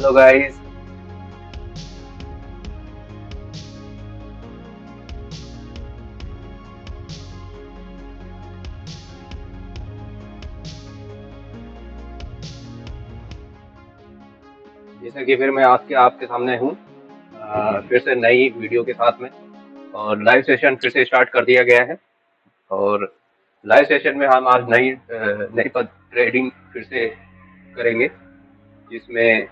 Hello guys. जैसा कि फिर मैं आपके आपके सामने हूँ, फिर से नई वीडियो के साथ में। और लाइव सेशन फिर से स्टार्ट कर दिया गया है। और लाइव सेशन में हम आज नई पद ट्रेडिंग फिर से करेंगे, जिसमें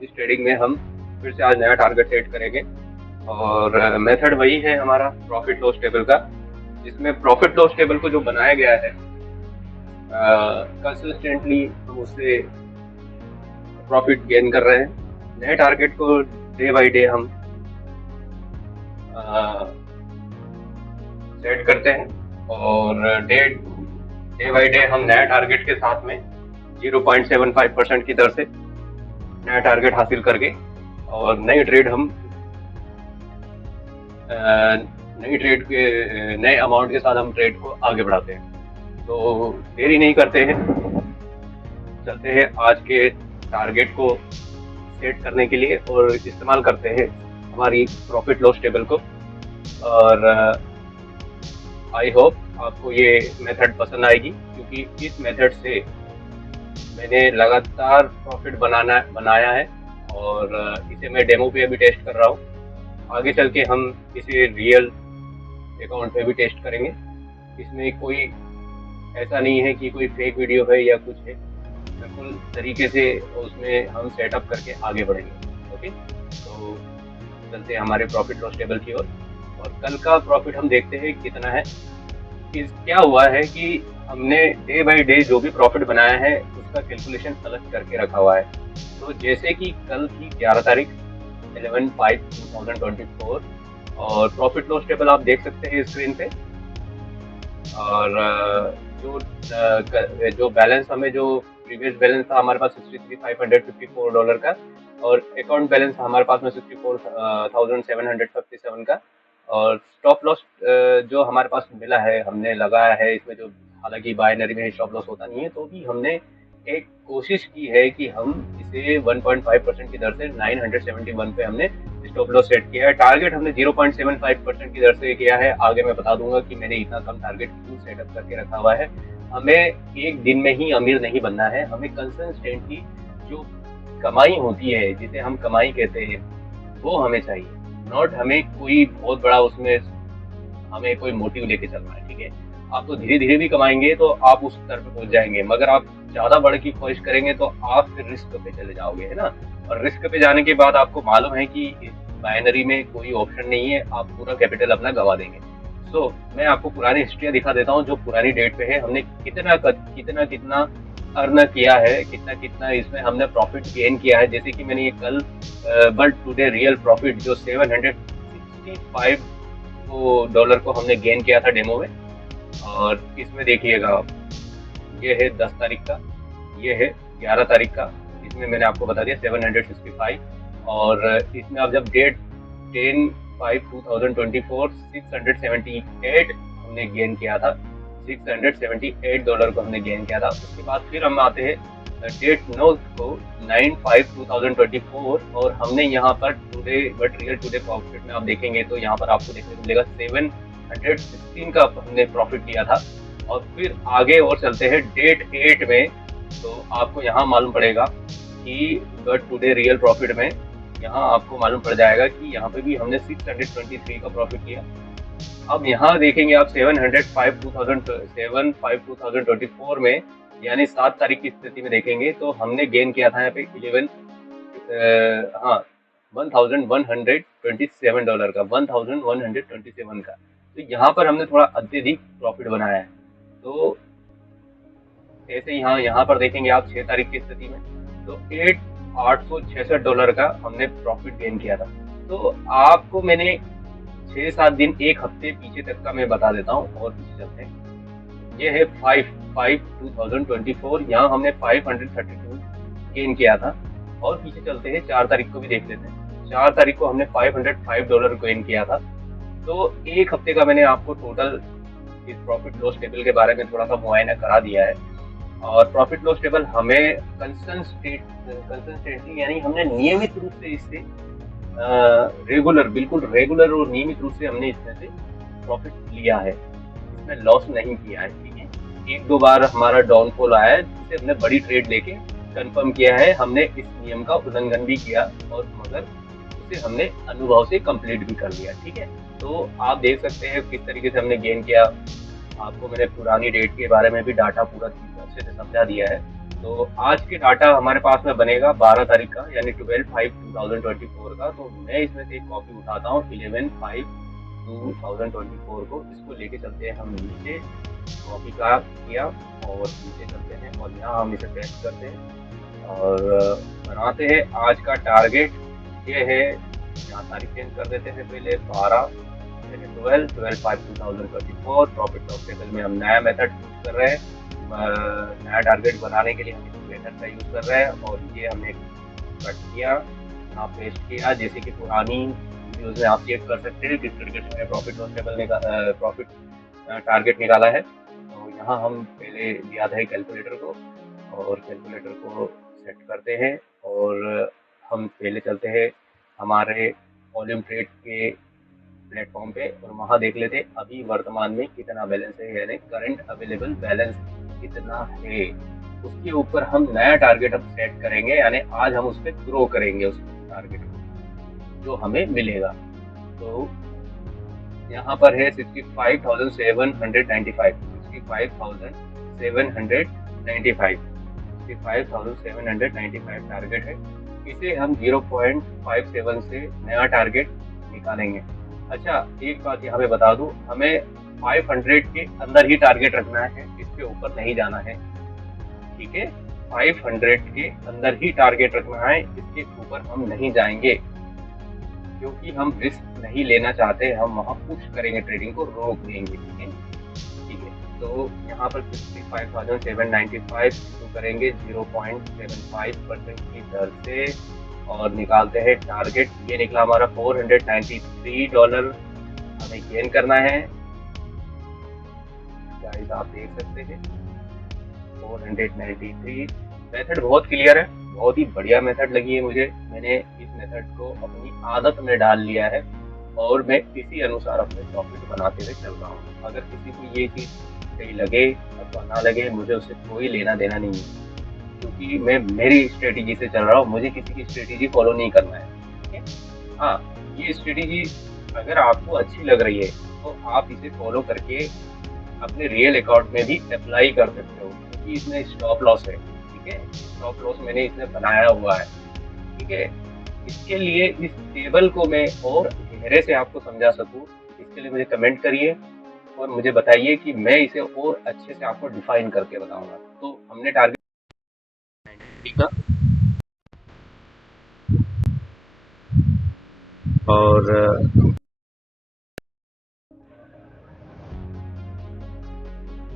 इस ट्रेडिंग में हम फिर से आज नया टारगेट सेट करेंगे। और मेथड वही है हमारा प्रॉफिट लॉस टेबल का, जिसमें प्रॉफिट लॉस टेबल को जो बनाया गया है, कंसिस्टेंटली हम उससे प्रॉफिट गेन कर रहे हैं। नए टारगेट को डे बाय डे हम सेट करते हैं। और डे डे बाय डे हम नया टारगेट के साथ में 0.75% की दर से नया टारगेट हासिल करके और नई ट्रेड के नए अमाउंट के साथ हम ट्रेड को आगे बढ़ाते हैं। तो देरी नहीं करते हैं, चलते हैं आज के टारगेट को सेट करने के लिए और इस्तेमाल करते हैं हमारी प्रॉफिट लॉस टेबल को। और आई होप आपको ये मेथड पसंद आएगी, क्योंकि इस मेथड से मैंने लगातार प्रॉफिट बनाया है। और इसे मैं डेमो पे भी टेस्ट कर रहा हूँ। आगे चल के हम इसे रियल अकाउंट पे भी टेस्ट करेंगे। इसमें कोई ऐसा नहीं है कि कोई फेक वीडियो है या कुछ है, बिल्कुल तरीके से उसमें हम सेटअप करके आगे बढ़ेंगे। ओके, तो चलते हैं हमारे प्रॉफिट लॉस टेबल की ओर। और कल का प्रॉफिट हम देखते हैं कितना है। क्या हुआ है कि हमने डे बाय डे जो भी प्रॉफिट बनाया है उसका कैलकुलेशन अलग करके रखा हुआ है। तो जैसे कि कल थी 11 तारीख 11/5/2024, और प्रॉफिट लॉस टेबल आप देख सकते हैं स्क्रीन पे। और जो बैलेंस हमें जो प्रीवियस बैलेंस था हमारे पास $63,554 का, और अकाउंट बैलेंस था हमारे पास में 64,757 का। और स्टॉप लॉस जो हमारे पास मिला है, हमने लगाया है इसमें जो, हालांकि बाइनरी में स्टॉप लॉस होता नहीं है, तो भी हमने एक कोशिश की है कि हम इसे 1.5% की दर से 971 पे हमने स्टॉप लॉस सेट किया है। टारगेट हमने 0.75% की दर से किया है। आगे मैं बता दूंगा कि मैंने इतना कम टारगेट क्यों सेटअप करके रखा हुआ है। हमें एक दिन में ही अमीर नहीं बनना है, हमें कंसिस्टेंटली जो कमाई होती है, जिसे हम कमाई कहते हैं, वो हमें चाहिए। नॉट हमें कोई बहुत बड़ा उसमें हमें कोई मोटिव लेके चलना है। ठीक है, आप तो धीरे धीरे भी कमाएंगे तो आप उस स्तर पे पहुंच जाएंगे, मगर आप ज्यादा बढ़ की ख्वाहिश करेंगे तो आप फिर रिस्क पे चले जाओगे, है ना। और रिस्क पे जाने के बाद आपको मालूम है कि बाइनरी में कोई ऑप्शन नहीं है, आप पूरा कैपिटल अपना गवा देंगे। सो मैं आपको पुरानी हिस्ट्री दिखा देता हूँ, जो पुरानी डेट पे है, हमने कितना कितना अर्न किया है, कितना कितना इसमें हमने प्रॉफिट गेन किया है। जैसे कि मैंने ये कल बट टुडे रियल प्रॉफिट जो $765 को हमने गेन किया था डेमो में। और इसमें देखिएगा आप, ये है 10 तारीख का, ये है 11 तारीख का। इसमें मैंने आपको बता दिया 765। और इसमें आप जब डेट 10/5/2024 678 हमने गेन किया था, $678 को हमने गेन किया था। उसके बाद फिर हम आते हैं डेट 9 को 9/5/2024, और हमने यहाँ पर today but real today profit में आप देखेंगे तो यहाँ पर आपको देखने को मिलेगा 716 का हमने प्रॉफिट किया था। और फिर आगे और चलते हैं डेट 8 में, तो आपको यहाँ मालूम पड़ेगा कि बट टुडे रियल प्रॉफिट में यहाँ आपको मालूम पड़ जाएगा कि यहाँ पे भी हमने 623 का प्रॉफिट किया। अब यहाँ देखेंगे आप 7/5/2024 में, यानी 7 तारीख की स्थिति में देखेंगे तो हमने गेन किया था यहाँ पे 1127 का, 1127 का। तो यहाँ पर हमने थोड़ा अत्यधिक प्रॉफिट बनाया है। तो ऐसे यहाँ यहाँ पर देखेंगे आप 6 तारीख की स्थिति में, तो $866 का हमने प्रॉफिट गेन किया था। तो आपको मैंने 6-7 दिन, एक हफ्ते पीछे तक का मैं बता देता हूँ और पीछे चलते हैं। ये है 5/5/2024, यहाँ हमने 532 गेन किया था। और पीछे चलते हैं, 4 तारीख को भी देख लेते हैं। 4 तारीख को हमने $505 गेन किया था। तो एक हफ्ते का मैंने आपको टोटल इस प्रॉफिट लॉस टेबल के बारे में थोड़ा सा मुआयना करा दिया है। और प्रॉफिट लॉस टेबल हमें कंसिस्टेंटली यानी हमने नियमित रूप से इससे बिल्कुल रेगुलर और नियमित रूप से हमने इसमें से प्रॉफिट लिया है, इसमें लॉस नहीं किया है। ठीक है, एक दो बार हमारा डाउनफॉल आया है जिसे हमने बड़ी ट्रेड लेके कंफर्म किया है, हमने इस नियम का उल्लंघन भी किया और मगर उसे हमने अनुभव से कंप्लीट भी कर लिया। ठीक है, तो आप देख सकते हैं किस तरीके से हमने गेन किया। आपको मैंने पुरानी डेट के बारे में भी डाटा पूरा अच्छे से समझा दिया है। तो आज के डाटा हमारे पास में बनेगा 12 तारीख का यानी 12/5/2024 का। तो मैं इसमें से एक कॉपी उठाता हूँ 11/5/2024 को, इसको लेके चलते हैं हम नीचे, कॉपी का किया और नीचे चलते हैं और यहाँ हम इसे पेस्ट करते हैं और बनाते हैं आज का टारगेट। ये है, यहाँ तारीख चेंज कर देते हैं पहले 12/5/2024। प्रॉफिट लॉस टेबल में हम नया मेथड यूज कर रहे हैं, नया टारगेट बनाने के लिए हम इस मेथड का यूज कर रहे हैं और ये हमने कट किया, यहाँ पेस्ट किया। जैसे कि पुरानी वीडियोज में आप चेक कर सकते हैं किस तरीके से profit loss table profit target निकाला है। तो यहाँ हम पहले दिया था कैलकुलेटर को और कैलकुलेटर को सेट करते हैं और हम पहले चलते हैं हमारे वॉल्यूम ट्रेड के प्लेटफॉर्म पे और वहाँ देख लेते हैं अभी वर्तमान में कितना बैलेंस है, यानी करंट अवेलेबल बैलेंस कितना है। उसके ऊपर हम नया टारगेट अब सेट करेंगे, यानी आज हम उस पर ग्रो करेंगे उस टारगेट को जो हमें मिलेगा। तो यहाँ पर है 65,795 65,795 टारगेट है। इसे हम 0.57 से नया टारगेट निकालेंगे। अच्छा, एक बात यहाँ पे बता दूं, हमें 500 के अंदर ही टारगेट रखना है, इसके ऊपर नहीं जाना है। ठीक है, 500 के अंदर ही टारगेट रखना है, इसके ऊपर हम नहीं जाएंगे क्योंकि हम रिस्क नहीं लेना चाहते, हम वहाँ पुश करेंगे, ट्रेडिंग को रोक देंगे। ठीक है, तो यहाँ पर 65,795 शुरू करेंगे 0.75% की दर से और निकालते हैं टारगेट। ये निकला हमारा $493 हमें गेन करना है। गाइस आप देख सकते हैं 493। मेथड बहुत क्लियर है, बहुत ही बढ़िया मेथड लगी है मुझे। मैंने इस मेथड को अपनी आदत में डाल लिया है और मैं इसी अनुसार अपने प्रॉफिट बनाते हुए चल रहा हूँ। अगर किसी को ये चीज़ सही लगे अथवा ना लगे, मुझे उससे कोई लेना देना नहीं है क्योंकि मैं मेरी स्ट्रेटेजी से चल रहा हूँ, मुझे किसी की स्ट्रेटेजी फॉलो नहीं करना है। ठीक है, हाँ, ये स्ट्रेटेजी अगर आपको अच्छी लग रही है तो आप इसे फॉलो करके अपने रियल अकाउंट में भी अप्लाई कर सकते हो क्योंकि इसमें स्टॉप लॉस है। ठीक है, स्टॉप लॉस मैंने इसमें बनाया हुआ है। ठीक है, इसके लिए इस टेबल को मैं और गहरे से आपको समझा सकूं, इसके लिए मुझे कमेंट करिए और मुझे बताइए कि मैं इसे और अच्छे से आपको डिफाइन करके बताऊंगा। तो हमने टारगेट का और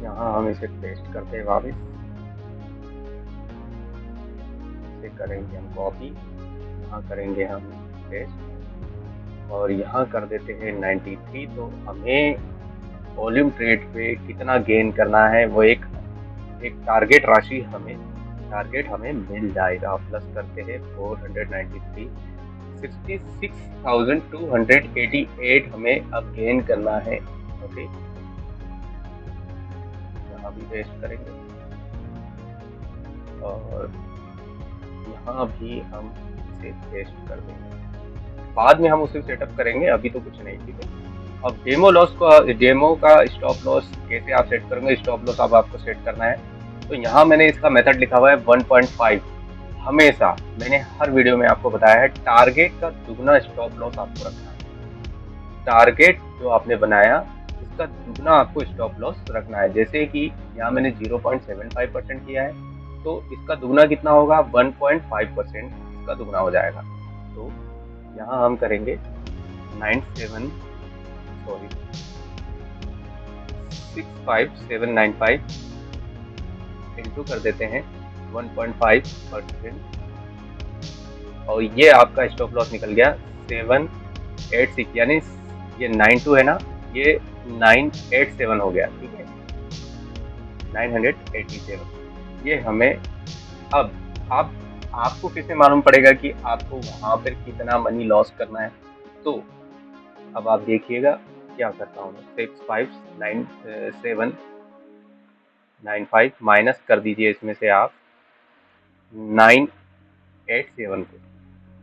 यहाँ हम इसे पेस्ट करते हैं वापस, इसे करेंगे हम कॉपी, यहाँ करेंगे हम पेस्ट और यहाँ कर देते हैं 93। तो हमें वॉल्यूम ट्रेड पे कितना गेन करना है वो एक टारगेट राशि हमें मिल जाएगा। प्लस करते हैं 493, 66,288 हमें अब गेन करना है। ओके, यहाँ भी पेस्ट करेंगे और यहाँ भी हम इसे पेस्ट कर देंगे, बाद में हम उसे सेटअप करेंगे, अभी तो कुछ नहीं। ठीक है, अब डेमो का स्टॉप लॉस कैसे आप सेट करेंगे, स्टॉप लॉस अब आपको सेट करना है। तो यहाँ मैंने इसका मेथड लिखा हुआ है 1.5। हमेशा मैंने हर वीडियो में आपको बताया है टारगेट का दुगना स्टॉप लॉस आपको रखना है। टारगेट जो आपने बनाया इसका दुगना आपको स्टॉप लॉस रखना है। जैसे कि यहाँ मैंने 0.75% किया है तो इसका दुगना कितना होगा, 1.5% इसका दुगना हो जाएगा। तो यहाँ हम करेंगे 65,795 इंटू कर देते हैं 1.5% और ये आपका स्टॉप लॉस निकल गया 786, यानी ये 92 है ना, ये 987 हो गया। ठीक है, 987। ये हमें अब आप आपको कैसे मालूम पड़ेगा कि आपको वहाँ पर कितना मनी लॉस करना है? तो अब आप देखिएगा क्या करता हूँ मैं। 659795 माइनस कर दीजिए इसमें से आप 987 को।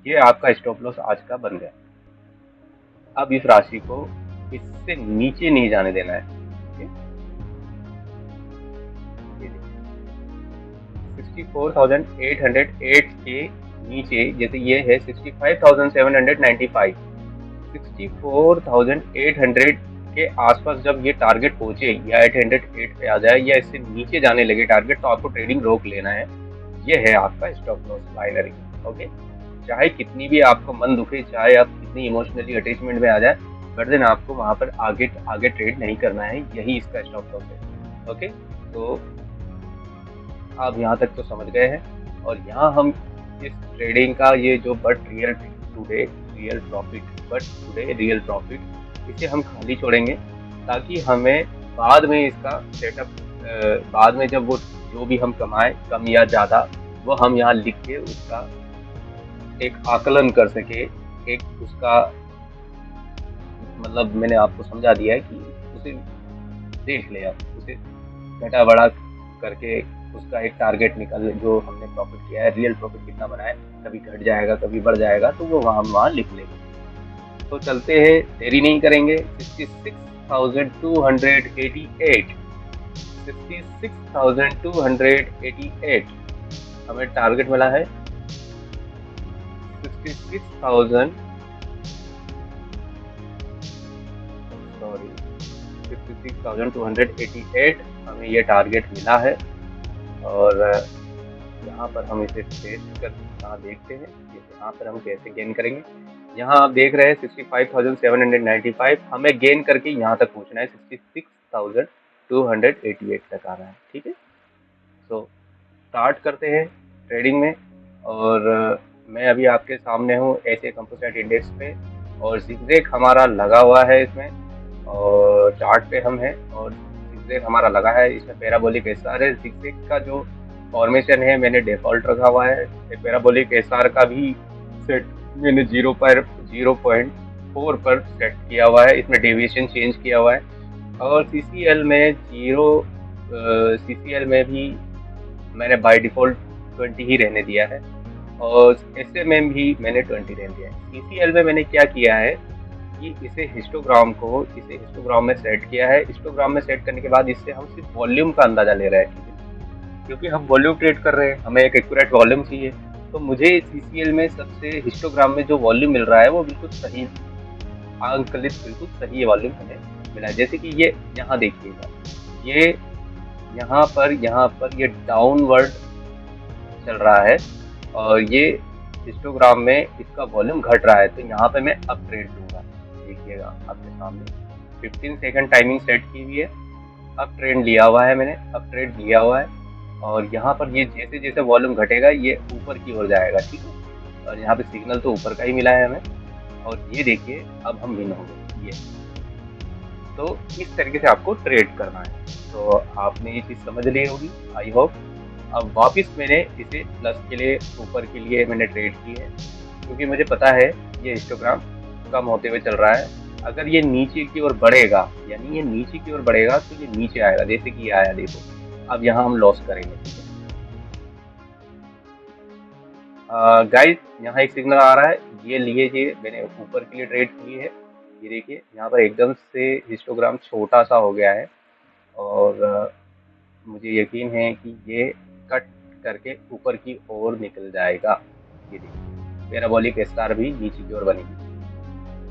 ये आपका स्टॉप लॉस आज का बन गया। अब इस राशि को इससे नीचे नहीं जाने देना है। ठीक है, 64,808 के नीचे, जैसे ये है 65,795, 64,800 के आसपास जब ये टारगेट पहुंचे या 808 पे आ जाए या इससे नीचे जाने लगे टारगेट, तो आपको ट्रेडिंग रोक लेना है। ये है आपका स्टॉप लॉस बाइनरी। ओके, चाहे कितनी भी आपको मन दुखे, चाहे आप कितनी इमोशनली अटैचमेंट में आ जाए, बट देन आपको वहां पर आगे आगे ट्रेड नहीं करना है। यही इसका स्टॉप लॉस है। ओके, तो आप यहाँ तक तो समझ गए हैं। और यहाँ हम इस ट्रेडिंग का ये जो बट रियल प्रॉफिट, इसे हम खाली छोड़ेंगे, ताकि हमें बाद में इसका सेटअप, बाद में जब वो जो भी हम कमाए कम या ज़्यादा, वो हम यहाँ लिख के उसका एक आकलन कर सके। एक उसका मतलब मैंने आपको समझा दिया है कि उसे देख ले, आप उसे घटा बढ़ा करके उसका एक टारगेट निकाल, जो हमने प्रॉफिट किया है, रियल प्रॉफिट कितना बना है, कभी घट जाएगा कभी बढ़ जाएगा, तो वो वहाँ लिख लेंगे। तो चलते हैं, देरी नहीं करेंगे। 66,288, 66,288 हमें टारगेट मिला है। 66,288 हमें ये टारगेट मिला है। और यहाँ पर हम इसे टेस्ट कर देखते हैं कि यहाँ पर हम कैसे गेन करेंगे। यहाँ आप देख रहे हैं 65,795 हमें गेन करके यहाँ तक पहुँचना है, 66,288 तक आ रहा है। ठीक है, तो स्टार्ट करते हैं ट्रेडिंग में। और मैं अभी आपके सामने हूँ ऐसे कंपोजिट इंडेक्स पे, और जिगजैग हमारा लगा हुआ है इसमें, और चार्ट पे हम हैं, और जिगजैग हमारा लगा है इसमें। पैराबोलिक एसआर है। जिगजैग का जो फॉर्मेशन है मैंने डिफॉल्ट रखा हुआ है। पैराबोलिक एसआर का भी सेट मैंने 0.4 पर सेट किया हुआ है। इसमें डेविएशन चेंज किया हुआ है। और सीसीएल में भी मैंने बाय डिफॉल्ट 20 ही रहने दिया है, और एसएमएम भी मैंने 20 रहने दिया है। सीसीएल में मैंने क्या किया है कि इसे हिस्टोग्राम में सेट किया है। हिस्टोग्राम में सेट करने के बाद इससे हम सिर्फ वॉल्यूम का अंदाजा ले रहे हैं, क्योंकि हम वॉल्यूम ट्रेड कर रहे हैं, हमें एक एक्यूरेट वॉल्यूम चाहिए। तो मुझे सीसीएल में सबसे हिस्टोग्राम में जो वॉल्यूम मिल रहा है वो बिल्कुल सही आंकलित, बिल्कुल सही वॉल्यूम हमें मिला है। जैसे कि ये यहाँ देखिएगा, ये यहाँ पर ये डाउनवर्ड चल रहा है, और ये हिस्टोग्राम में इसका वॉल्यूम घट रहा है। तो यहाँ पे मैं अप ट्रेड दूंगा। देखिएगा आपके सामने 15 सेकंड टाइमिंग सेट की हुई है, अप ट्रेड लिया हुआ है मैंने, अप ट्रेड लिया हुआ है। और यहाँ पर ये जैसे जैसे वॉल्यूम घटेगा ये ऊपर की ओर जाएगा। ठीक है, और यहाँ पे सिग्नल तो ऊपर का ही मिला है हमें। और ये देखिए अब हम विन होंगे। ये तो इस तरीके से आपको ट्रेड करना है। तो आपने ये चीज़ समझ ली होगी, आई होप। अब वापस मैंने इसे प्लस के लिए, ऊपर के लिए मैंने ट्रेड की है, क्योंकि मुझे पता है ये हिस्टोग्राम कम होते हुए चल रहा है। अगर ये नीचे की ओर बढ़ेगा, यानी ये नीचे की ओर बढ़ेगा, तो ये नीचे आएगा, जैसे कि ये आया देखो। अब यहाँ हम लॉस करेंगे। गाइस, यहाँ एक सिग्नल आ रहा है, ये लीजिए, मैंने ऊपर के लिए ट्रेड की है। ये देखिए यहाँ पर एकदम से हिस्टोग्राम छोटा सा हो गया है, और मुझे यकीन है कि ये कट करके ऊपर की ओर निकल जाएगा। ये देखिए पैराबोलिक स्टार भी नीचे की ओर बनेगी।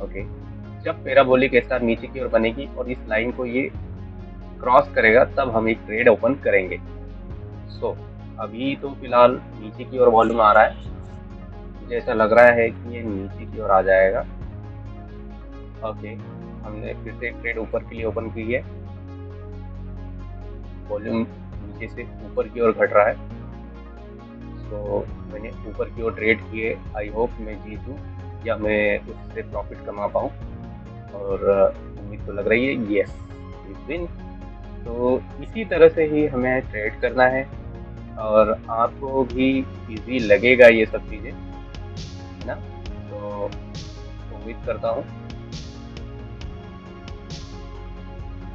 ओके, जब पैराबोलिक स्टार नीचे की ओर बनेगी और इस लाइन को ये क्रॉस करेगा, तब हम एक ट्रेड ओपन करेंगे। सो अभी तो फिलहाल नीचे की ओर वॉल्यूम आ रहा है, मुझे ऐसा लग रहा है कि ये नीचे की ओर आ जाएगा। ओके, हमने फिर से एक ट्रेड ऊपर के लिए ओपन की है। वॉल्यूम नीचे से ऊपर की ओर घट रहा है, तो मैंने ऊपर की ओर ट्रेड किए। आई होप मैं जीतूँ या मैं उससे प्रॉफिट कमा पाऊँ, और उम्मीद तो लग रही है यस विन। तो इसी तरह से ही हमें ट्रेड करना है। और आपको भी इजी लगेगा ये सब चीज़ें, है ना। तो उम्मीद करता हूँ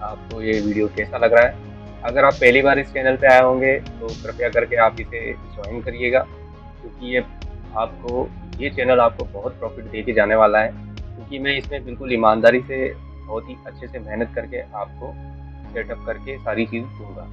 आपको ये वीडियो कैसा लग रहा है। अगर आप पहली बार इस चैनल पे आए होंगे तो कृपया करके आप इसे ज्वाइन करिएगा, क्योंकि ये चैनल आपको बहुत प्रॉफिट दे के जाने वाला है, क्योंकि मैं इसमें बिल्कुल ईमानदारी से बहुत ही अच्छे से मेहनत करके आपको सेटअप करके सारी चीज़ दूंगा।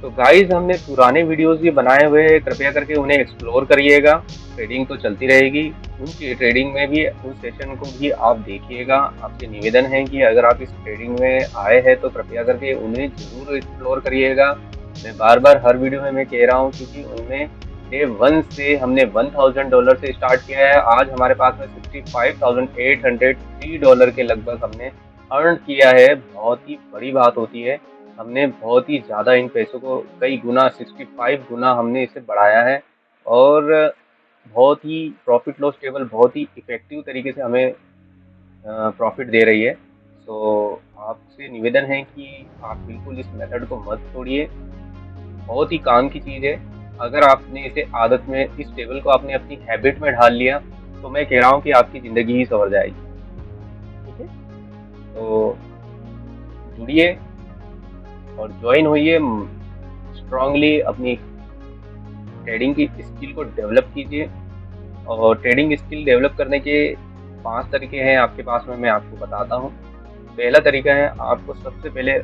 तो गाइस, हमने पुराने वीडियोस भी बनाए हुए हैं, कृपया करके उन्हें एक्सप्लोर करिएगा। ट्रेडिंग तो चलती रहेगी, उनकी ट्रेडिंग में भी उस सेशन को भी आप देखिएगा। आपसे निवेदन है कि अगर आप इस ट्रेडिंग में आए हैं तो कृपया करके उन्हें जरूर एक्सप्लोर करिएगा। मैं बार बार हर वीडियो में मैं कह रहा हूँ, क्योंकि उनमें डे 1 से हमने $1000 से स्टार्ट किया है। आज हमारे पास में $65,803 के लगभग हमने अर्न किया है। बहुत ही बड़ी बात होती है, हमने बहुत ही ज़्यादा इन पैसों को कई गुना 65 गुना हमने इसे बढ़ाया है, और बहुत ही प्रॉफिट लॉस टेबल बहुत ही इफ़ेक्टिव तरीके से हमें प्रॉफिट दे रही है। तो आपसे निवेदन है कि आप बिल्कुल इस मेथड को मत छोड़िए, बहुत ही काम की चीज़ है। अगर आपने इसे आदत में, इस टेबल को आपने अपनी हैबिट में ढाल लिया, तो मैं कह रहा हूँ कि आपकी ज़िंदगी ही संवर जाएगी। ठीक है, तो जुड़िए और ज्वाइन होइए, स्ट्रांगली अपनी ट्रेडिंग की स्किल को डेवलप कीजिए। और ट्रेडिंग स्किल डेवलप करने के 5 तरीके हैं आपके पास में, मैं आपको बताता हूँ। पहला तरीका है, आपको सबसे पहले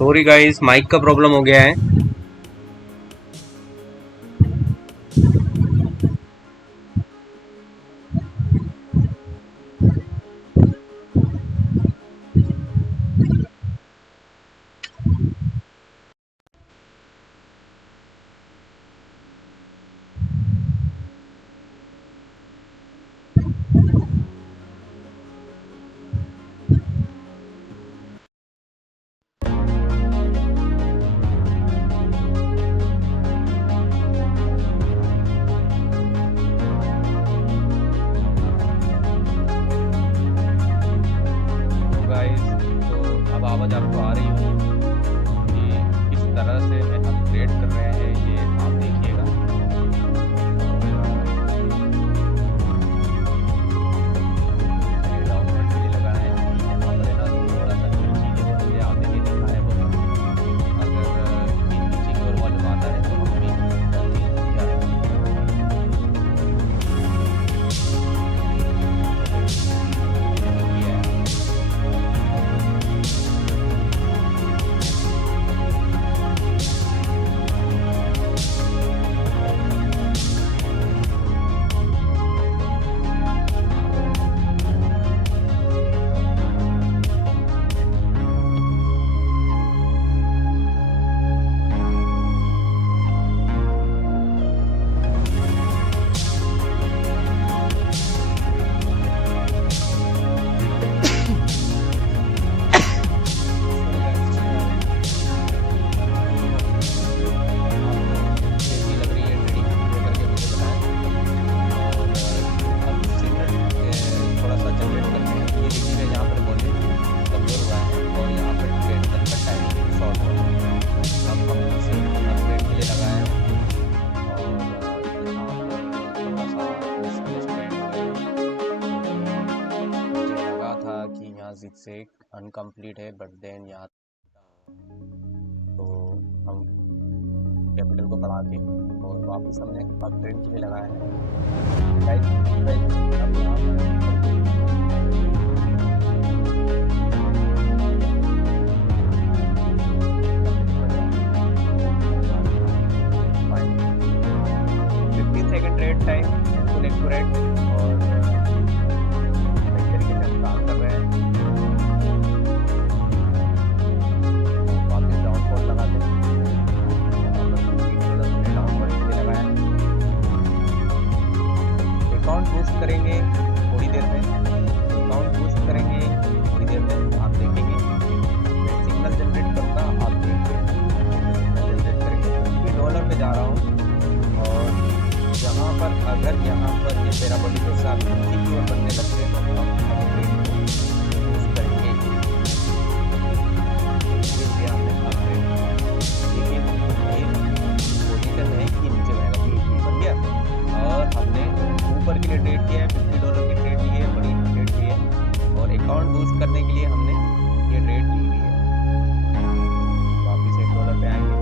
सॉरी गाइस, माइक का प्रॉब्लम हो गया है। गाइस, तो अब आवाज़ आपको आ रही होगी कि किस तरह से मैं अपग्रेड कर रहे हैं, ये आप देखिएगा। डाउनलोड मुझे लगा है कि यहाँ पर है ना थोड़ा सा नीचे के बंदे आपने भी देखा है, वो अगर ये नीचे की ओर वाले आता है तो हम भी zigzag अनकम्प्लीट है, बट देन यहाँ तो हम कैपिटल को बढ़ा के और वापस हमने अब ट्रेंड के लिए लगाया है। अब यहाँ रेड टाइम बिल्कुल एक्यूरेट और इस तरीके से हम काम कर रहे हैं। वापस डाउनफॉल लगाते हैं, डाउनफॉल लगाया। अकाउंट बूस्ट करेंगे थोड़ी देर में, अकाउंट बूस्ट करेंगे थोड़ी देर में, आप देखेंगे मैं सिग्नल जनरेट करूँगा, आप देखेंगे सिग्नल जनरेट करेंगे। $50 पे जा रहा हूँ और यहाँ पर अगर यहाँ पर ये पैराबोलिक के साथ नीचे की ओर बनने लगते हैं तो हम अपग्रेड यूज करेंगे। देखिए हमने अपग्रेड, देखिए ये पोजीशन है कि नीचे जाएगा, ये बन गया और हमने ऊपर के लिए ट्रेड किया है, $50 की ट्रेड ली है, बड़ी ट्रेड ली है और अकाउंट बूस्ट करने के लिए हमने ये ट्रेड ली हुई है। वापिस $1 पे आएंगे,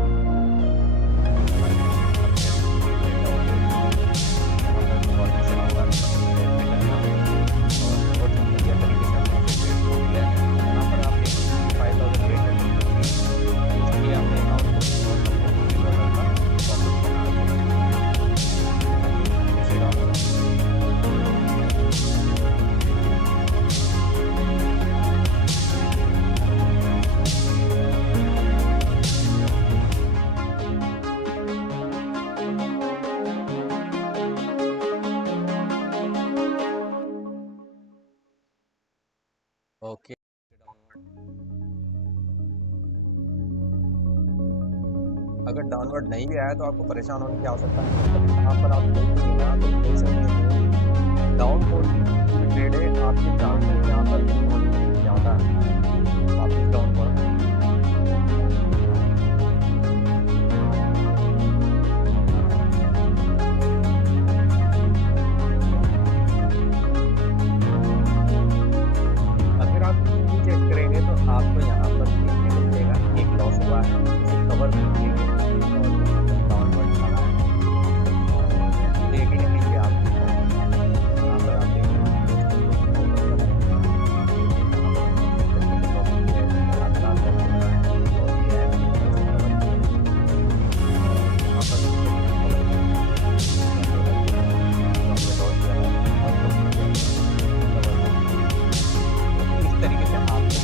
ओके। अगर डाउनवर्ड नहीं भी आया तो आपको परेशान होने की आवश्यकता नहीं है। यहाँ पर आप देखेंगे ना तो देख सकते हैं डाउनफॉल की ट्रेड है, आपके चांसेस यहाँ पर नहीं होने ज़्यादा है। वापस डाउनफॉल आपको यहाँ पर देखने को मिलेगा एक लॉस हुआ है, कवर कीजिएगा और डाउनवर्ड लगा है और देखेंगे कि आप यहाँ पर आप इस तरीके से आपको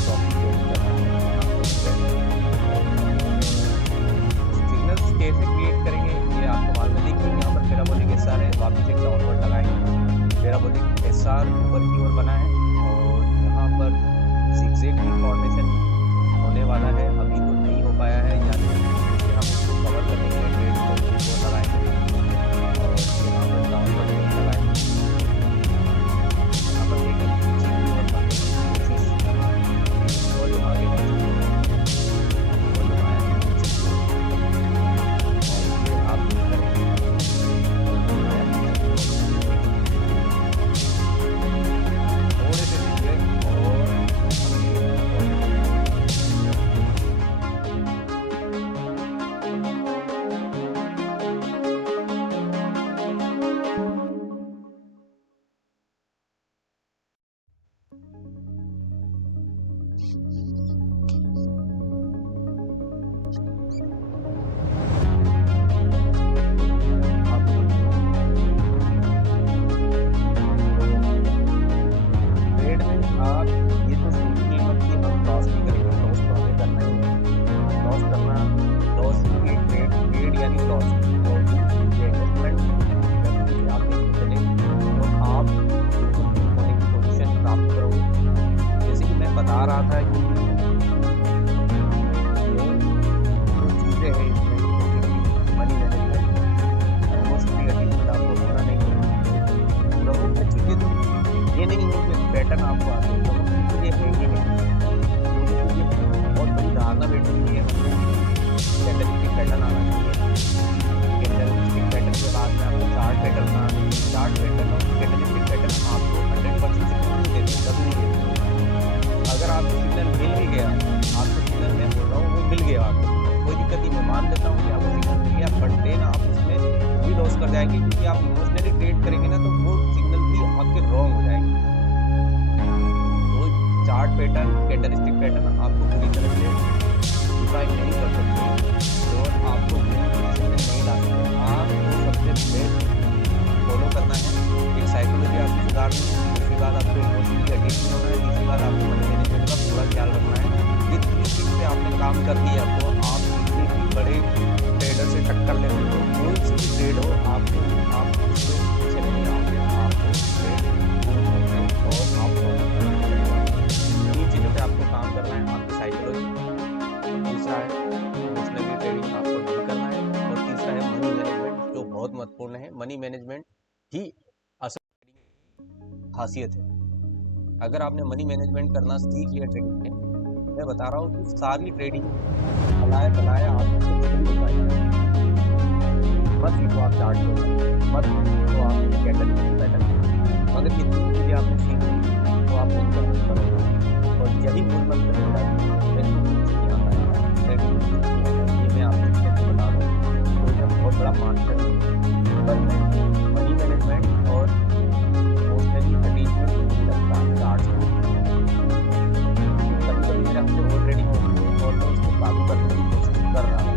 कैसे क्रिएट करेंगे ये आपको मालूम है। देखिए यहाँ पर पैराबोलिक एसआर है, वापस एक डाउनवर्ड लगाएंगे, पैराबोलिक एसआर ऊपर की ओर बना है और यहाँ पर zigzag की फॉर्मेशन होने वाला है, अभी तो नहीं हो पाया है, यानी हम इसको कवर करने के लिए ट्रेड को लगाएंगे और यहाँ पर डाउनवर्ड लगाएंगे। यहाँ पर देखिए बता रहा था कि जो चीज़ें हैं इसमें मनी मैनेजमेंट ऑलमोस्ट क्रिएटिव आपको होना नहीं है। लोगों की चीज़ें तो ये नहीं है कि पैटर्न आपको आते हैं, लोगों की चीज़ें हैं ये नहीं, लोगों की बहुत बड़ी धारणा बैठी हुई है कैंडलस्टिक पैटर्न आना चाहिए। कैंडलस्टिक पैटर्न के बाद में आपको चार्ट पैटर्न आना चाहिए। चार्ट पैटर्न और कैंडलस्टिक पैटर्न आपको 100% सिक्योरिटी देते हैं, कभी नहीं देते। अगर आप कैरेक्टरिस्टिक पैटर्न आपको पूरी तरह से डिफाइन नहीं कर सकते और आपको विनिंग पोजीशन में नहीं ला सकते। आपको सबसे बेस्ट फॉलो करना है, एक साइकोलॉजी आपकी सुधारनी है, दूसरी बात आपको इमोशनली अटैच होना है, तीसरी बात आपको मनी मैनेजमेंट का पूरा ख्याल रखना है। ये 3 चीज़ पे आपने काम कर दिया तो आप किसी भी बड़े ट्रेडर से टक्कर ले सकते हो। कोई सी भी ट्रेड हो, आप उससे पीछे नहीं आओगे, आपको ट्रेड और आपको 3 चीज़ों पे आपको काम करना है। आपकी साइकोलॉजी, दूसरा है इमोशनली ट्रेडिंग आपको नहीं करना है, और तीसरा है मनी मैनेजमेंट, जो बहुत महत्वपूर्ण है। मनी मैनेजमेंट ही असल खासियत है। अगर आपने मनी मैनेजमेंट करना सीख लिया ट्रेडिंग में, मैं बता रहा हूँ कि सारी ट्रेडिंग बनाया आपको खुद हो पाएगा। मत सीखो आप चार्ट को, मत सीखो आप कैंडल पैटर्न, मगर ये 3 चीज़ें आपने सीख ली तो आप नहीं करोगे। और यही मूल मंत्र होता है, मेरे को कुछ नहीं आता है ट्रेडिंग में, कुछ नहीं आता है। ये मैं आपको कैसे बता रहा हूँ, कोई मैं बहुत बड़ा मास्टर हूँ, पर मैं मनी मैनेजमेंट और इमोशनली अटैचमेंट नहीं रखता चार्ट में। कभी मेरे हमसे और ट्रेडिंग होती है और मैं उसको लागू करने की कोशिश कर रहा हूँ,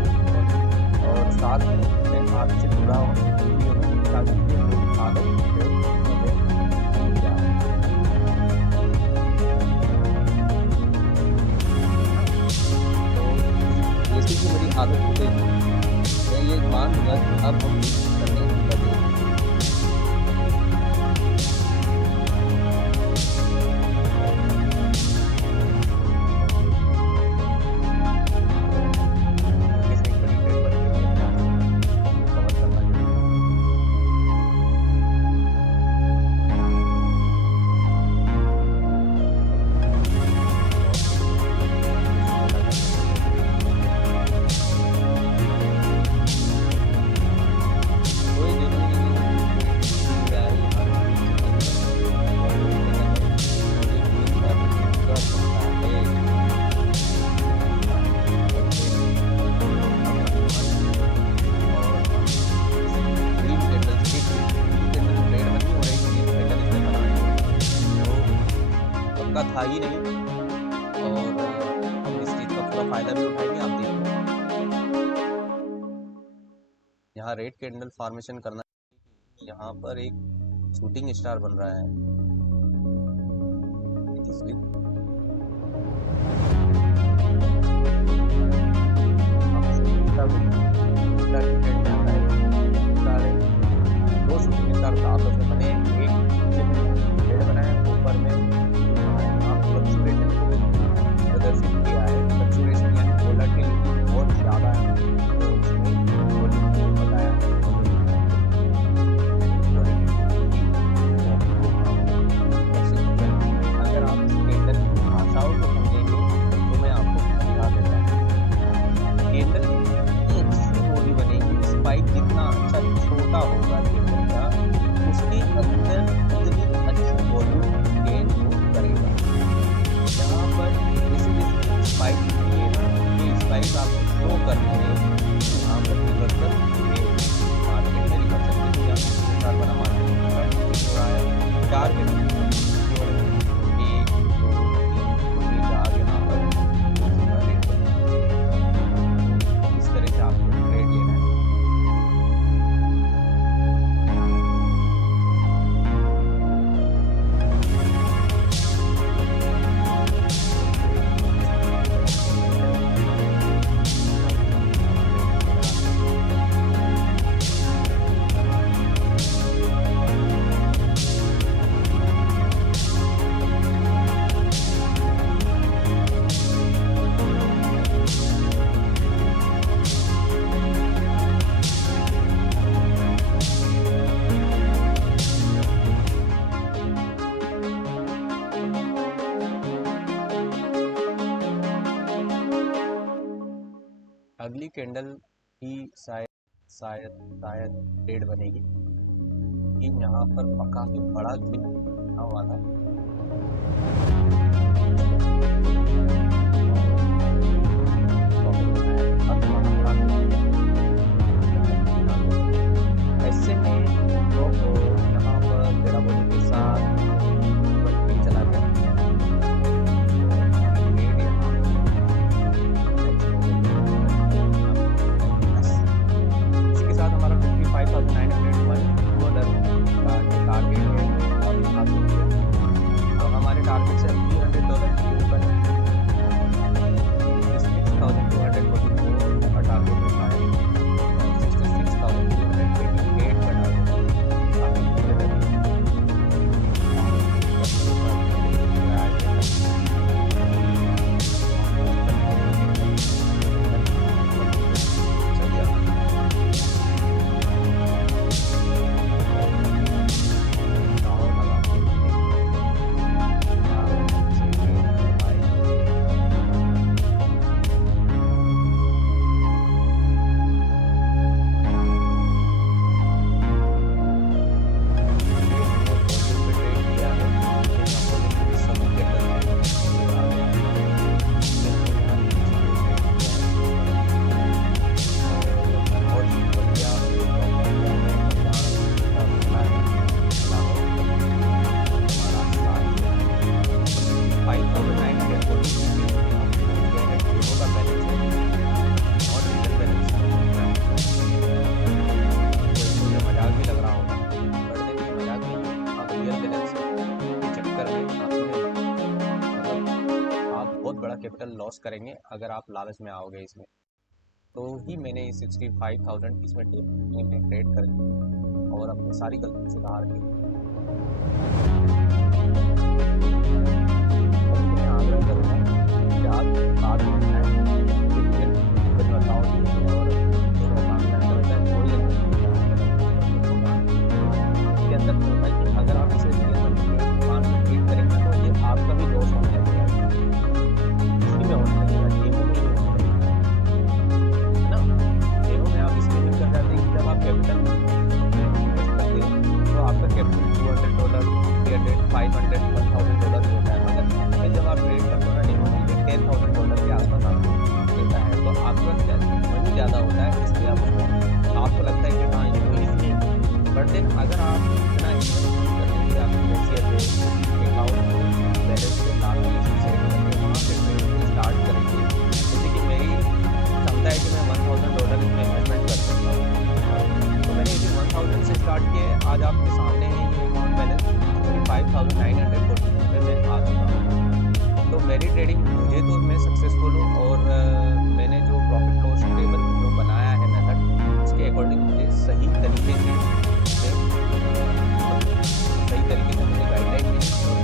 और साथ में मैं आपसे जुड़ा हूँ ताकि ये लोग आदत मुझे तो जैसे कि मेरी आदत हो गई, मैं ये मान लूँगा कि अब हम करने लगे। था ही नहीं, और हम इस चीज़ का पूरा फायदा भी उठाएंगे। आप देखिए यहाँ रेड कैंडल फॉर्मेशन करना, यहाँ पर एक शूटिंग स्टार बन रहा है। दो शूटिंग स्टार का आपस में बने, एक रेड बनाया, ऊपर में फ्लक्चुएशन को प्रदर्शित किया है। फ्लक्चुएशन यानी वोलेटिलिटी बहुत ज़्यादा है, तो उसमें बताया अगर आप इस कैंडल की भाषाओं को समझेंगे तो मैं आपको समझा देता हूँ। कैंडल की बॉडी बनेगी, स्पाइक जितना अच्छा छोटा होगा कैंडल का, उसके अंदर उतनी अच्छी वॉल्यूम गेन करेगा। यहाँ पर जैसे स्पाइक ये स्पाइक आपको शो करते हैं, यहाँ पर रिवर्सल ये मार्केट में रिवर्सल के लिए चार बना मार्केट हो रहा है। 4 के 1 2 3 4 यहाँ पर इस तरह से आपको ट्रेड लेना है। अगली कैंडल ही शायद ट्रेड बनेगी कि यहाँ पर काफी बड़ा ग्रिप वाला ऐसे में तो यहाँ पर पेराबोलिक के साथ चला गया। कैपिटल लॉस करेंगे अगर आप लालच में आओगे इसमें। तो ही मैंने 65,000 इसमें ट्रेड कर और अपनी सारी गलती सुधार के मैं आग्रह करूँगा कि आप बाद में बताओ और के अंदर होता है कि अगर आप इसे ट्रीट करेंगे तो ये आपका भी लॉस होने लगेगा, इसी में होने लगेगा, गेमों में नहीं होने लगेगा, है ना। गेमों में आप इसलिए नहीं कर जाते कि जब आप कैपिटल इन्वेस्ट करते हैं तो आपका कैपिटल $200, $300, $500, $1,000 होता है, मगर जब आप ट्रेड करते हो ना गेमों में $10,000 के आसपास आपको देता है, तो आपका मनी ज़्यादा होता है, इसलिए आपको लगता है कि हाँ ये ईजी है। बट देन अगर आप इतना इन्वेस्ट करते हैं आपकी हैसियत है अकाउंट बैलेंस से लाके वहाँ से ट्रेड स्टार्ट करेंगे, जैसे कि मेरी क्षमता है कि मैं $1,000 इसमें इन्वेस्टमेंट कर सकता हूँ, तो मैंने इसे 1,000 से स्टार्ट किए। आज आपके सामने है ये अकाउंट बैलेंस 5,940 में आ चुका हूँ। तो मेरी ट्रेडिंग मुझे तो मैं सक्सेसफुल हूँ और मैंने जो प्रॉफिट लॉस टेबल जो बनाया है मेथड उसके अकॉर्डिंग मुझे सही तरीके से मुझे गाइडलाइन मिली और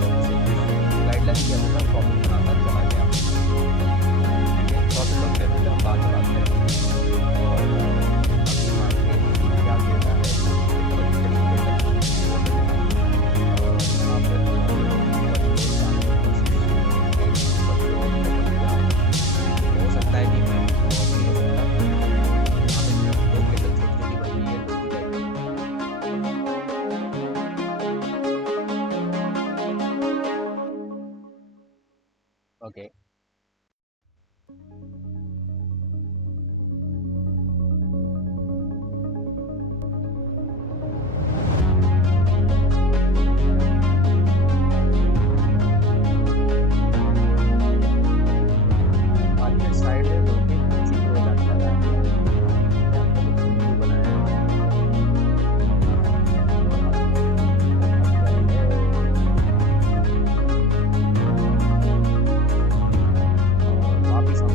गाइडलाइन के अनुसार प्रॉफिट बनाता चला गया। ठीक है, प्रॉफिट लॉस टेबल से हम बात करेंगे और अभी मार्केट क्या कहता है हो सकता है कि मैं ओके मार्केट साइड है तो नीचे की ओर जाता है, वापिस हम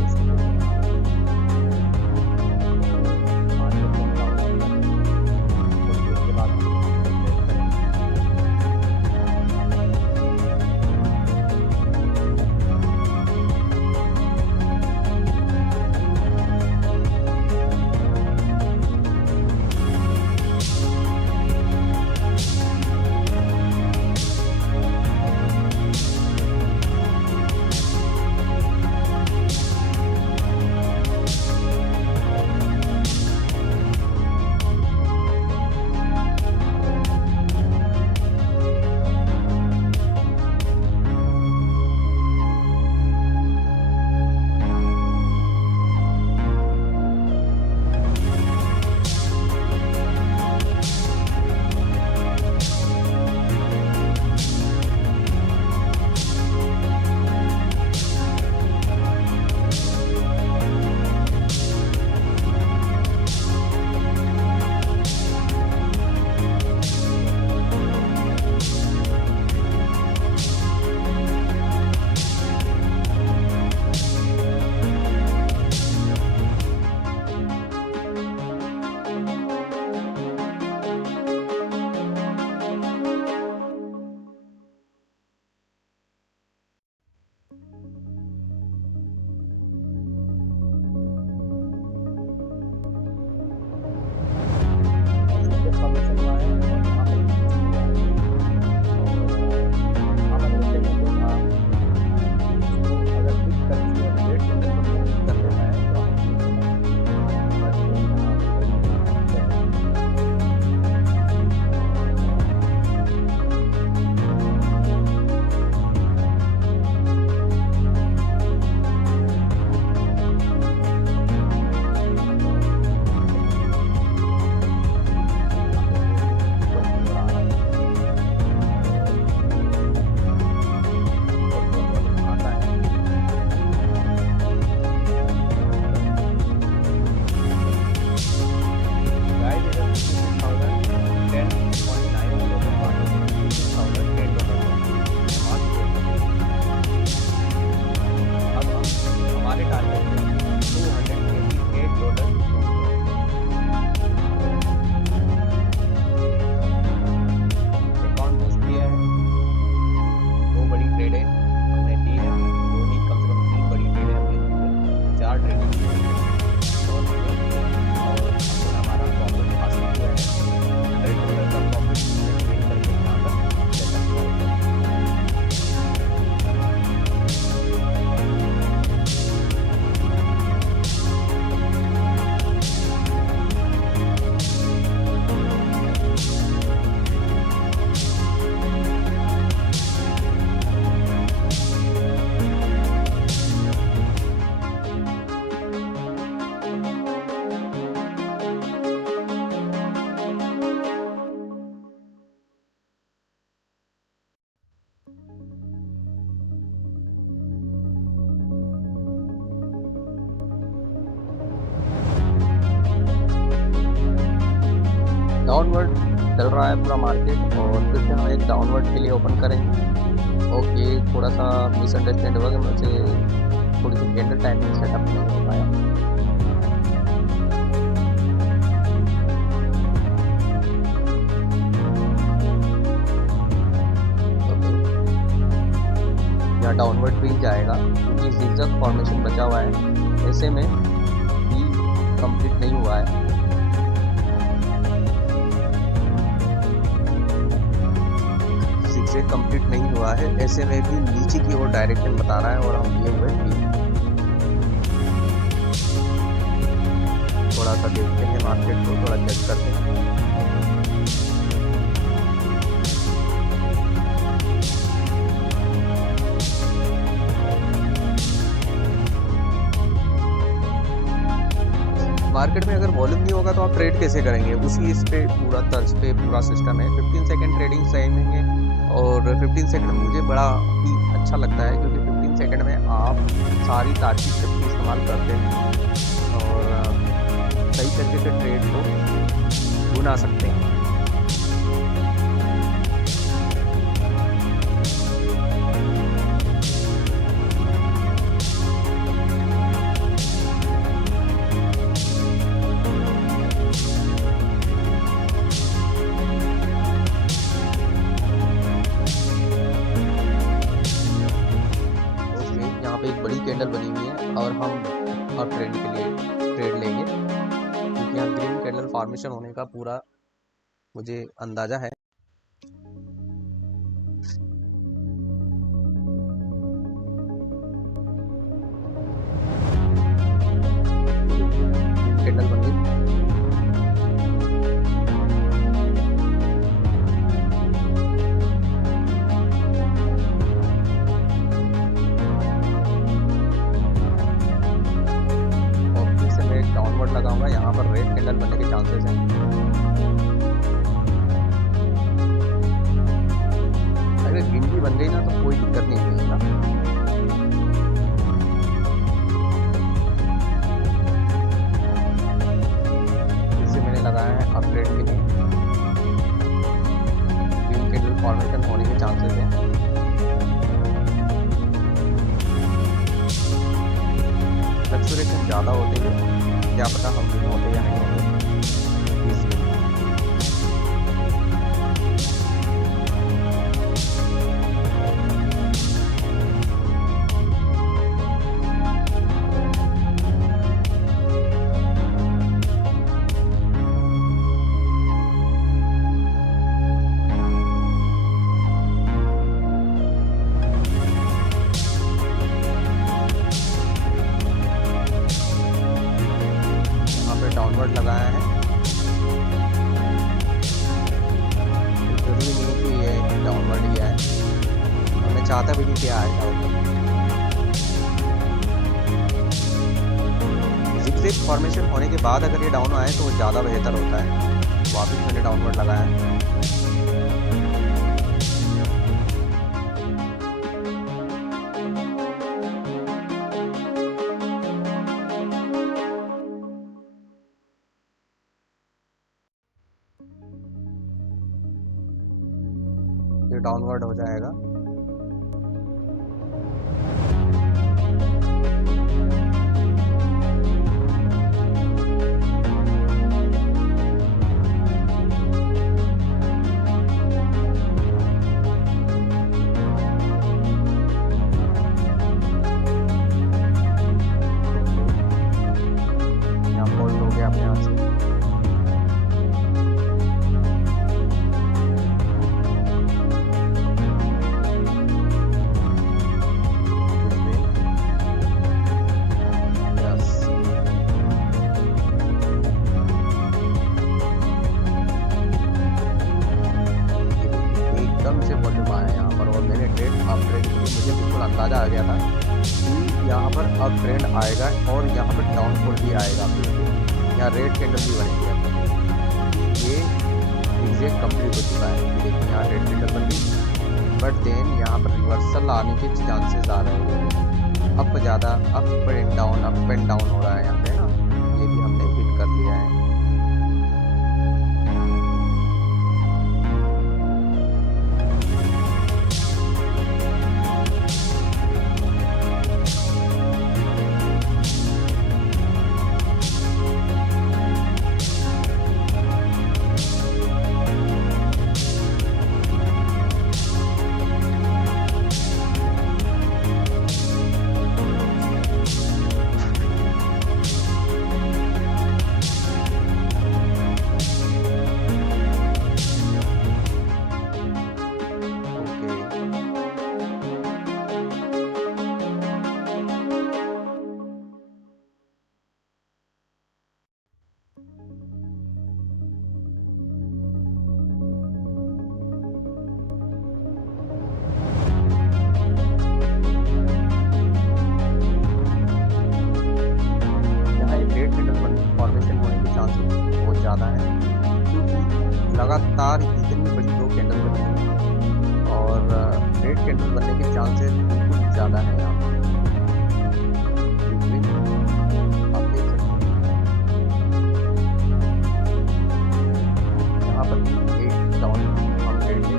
डाउनवर्ड चल रहा है पूरा मार्केट, और फिर से हम एक डाउनवर्ड के लिए ओपन करेंगे। ओके, थोड़ा सा मिसअंडरस्टैंड हुआ कि मुझे थोड़ी सी कैंडल टाइमिंग सेटअप नहीं हो पाया। ओके, यहाँ डाउनवर्ड भी जाएगा क्योंकि जिगजैग फॉर्मेशन बचा हुआ है, ऐसे में भी कंप्लीट नहीं हुआ है। जिगजैग कंप्लीट नहीं हुआ है, ऐसे में भी नीचे की ओर डायरेक्शन बता रहा है, और हम लिए हुए भी थोड़ा सा देखते हैं मार्केट को, थोड़ा चेक करते हैं। मार्केट में अगर वॉल्यूम नहीं होगा तो आप ट्रेड कैसे करेंगे? उसी इस पे पूरा तर्ज पे पूरा सिस्टम है। 15 सेकंड ट्रेडिंग सही है, और 15 सेकंड मुझे बड़ा ही अच्छा लगता है क्योंकि 15 सेकंड में आप सारी तार्किक शक्ति इस्तेमाल करते हैं और सही तरीके से ट्रेड को बुना सकते हैं। एक बड़ी कैंडल बनी हुई है और हम अब ट्रेड के लिए ट्रेड लेंगे क्योंकि यहाँ ग्रीन कैंडल फॉर्मेशन होने का पूरा मुझे अंदाजा है। कैंडल बन गई, डाउनवर्ड लगाऊंगा। यहाँ पर रेड कैंडल बनने के चांसेस हैं। अगर ग्रीन भी बन गई ना तो कोई दिक्कत नहीं होगी ना। इसे मैंने लगाया है अपग्रेड के लिए। ग्रीन कैंडल फॉर्मेशन होने के चांसेस हैं। फ्लक्चुएशन ज़्यादा होते हैं, क्या पता हम भी होते या नहीं होते। डाउनवर्ड लगाया है, जरूरी नहीं कि ये डाउनवर्ड ही आए, और मैं चाहता भी नहीं कि आए डाउनवर्ड। जिगजैग फॉर्मेशन होने के बाद अगर ये डाउन आए तो वो ज़्यादा बेहतर होता है। वापस मैंने डाउनवर्ड लगाया है। डाउनवर्ड हो जाएगा। यहाँ फोल्ड हो गया अपने आप से। मुझे बिल्कुल अंदाजा आ गया था कि यहाँ पर अप ट्रेंड आएगा और यहाँ पर डाउनफॉल भी आएगा। यहाँ रेड कैंडल भी बनेगी। ये जिगजैग कंप्लीट हो चुका है। देखिए यहाँ रेड कैंडल बन गई, बट देन यहाँ पर रिवर्सल आने के चांसेस आ रहे हैं। अप ज़्यादा अप एंड डाउन हो रहा है यहाँ पे ना, ये भी हमने फिल कर लिया है। लगातार इतनी बड़ी 2 कैंडल बनी है और रेड कैंडल बनने के चांसेस बिल्कुल ज़्यादा है यहाँ पर। आप देख सकते हैं यहाँ पर भी एक डाउन ट्रेड है।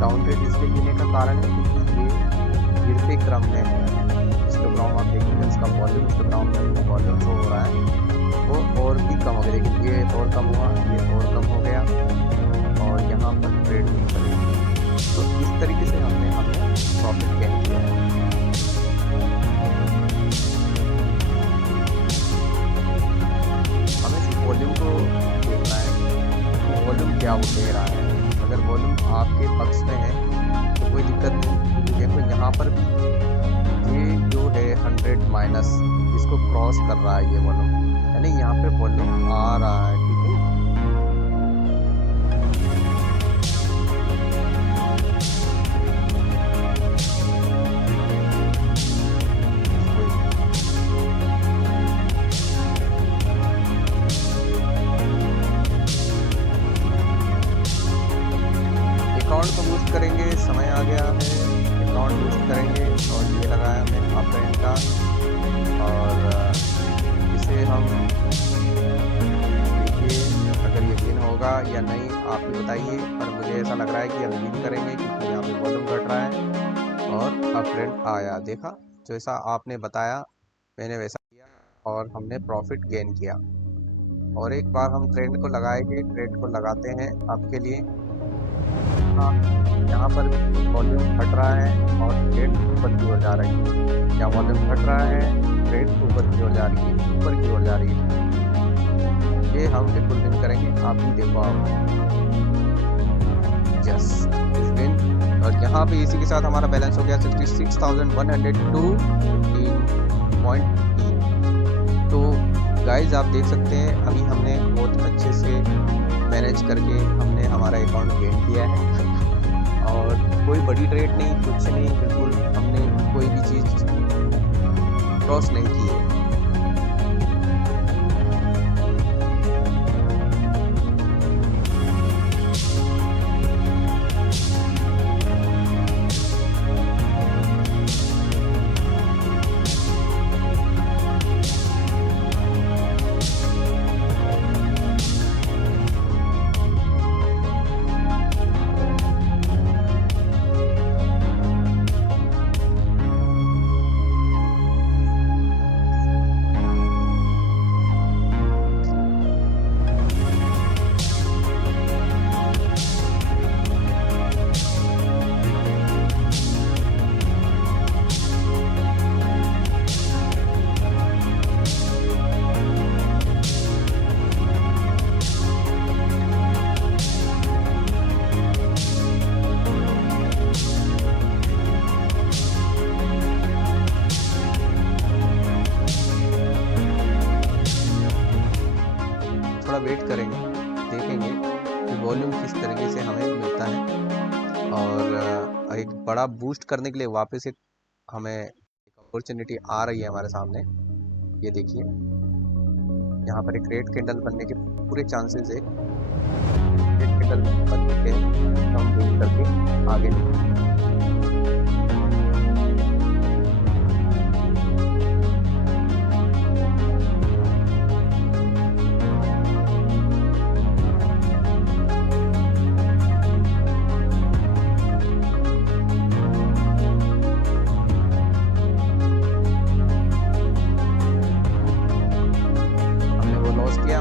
डाउन ट्रेड इसके लेने का कारण है क्योंकि ये गिरते क्रम में है। हिस्टोग्राम आप देखेंगे उसका वॉल्यूम, हिस्टोग्राम में वॉल्यूम शो हो रहा है वो और भी कम हो गया। लेकिन ये और कम हुआ, ये और कम हो गया और यहाँ पर ट्रेड नहीं करेगी। तो इस तरीके से हमने प्रॉफिट गेन किया है। हमें सिर्फ वॉल्यूम को देखना है कि वॉल्यूम क्या वो दे रहा है। अगर वॉल्यूम आपके पक्ष में है तो कोई दिक्कत नहीं। देखो यहाँ पर भी ये जो है 100 माइनस इसको क्रॉस कर रहा है ये वॉल्यूम, यानी यहाँ पे वॉल्यूम आ रहा है। ठीक है, अकाउंट को बूस्ट करेंगे, समय आ गया है। अकाउंट बूस्ट करेंगे और ये लगाया हमने अपरेंट का और इसे हम देखिए अगर ये विन होगा या नहीं आप ही बताइए। पर मुझे ऐसा लग रहा है कि हम विन करेंगे क्योंकि यहाँ पे वॉल्यूम घट रहा है और अपरेंट आया। देखा, जैसा आपने बताया मैंने वैसा किया और हमने प्रॉफिट गेन किया। और एक बार हम ट्रेंड को लगाएंगे, ट्रेंड को लगाते हैं आपके लिए। हाँ, यहाँ पर वॉल्यूम घट रहा है और ट्रेंड ऊपर की ओर जा रही है। यहाँ वॉल्यूम घट रहा है, ट्रेंड ऊपर की ओर जा रही है, ऊपर की ओर जा रही है। ये हम बिल्कुल विन करेंगे, आप ही देखो आप। यस, इस विन। और यहाँ पे इसी के साथ हमारा बैलेंस हो गया 66,102.3। तो गाइज आप देख सकते हैं अभी हमने बहुत अच्छे से मैनेज करके हमने हमारा अकाउंट गेन किया है और कोई बड़ी ट्रेड नहीं, कुछ नहीं, बिल्कुल हमने कोई भी चीज़ क्रॉस नहीं की है। वेट करेंगे, देखेंगे कि वॉल्यूम किस तरीके से हमें मिलता है और एक बड़ा बूस्ट करने के लिए वापस एक हमें एक अपॉर्चुनिटी आ रही है हमारे सामने। ये देखिए यहाँ पर एक रेड कैंडल बनने के पूरे चांसेस है। रेड कैंडल बनने के हम वेट करके आगे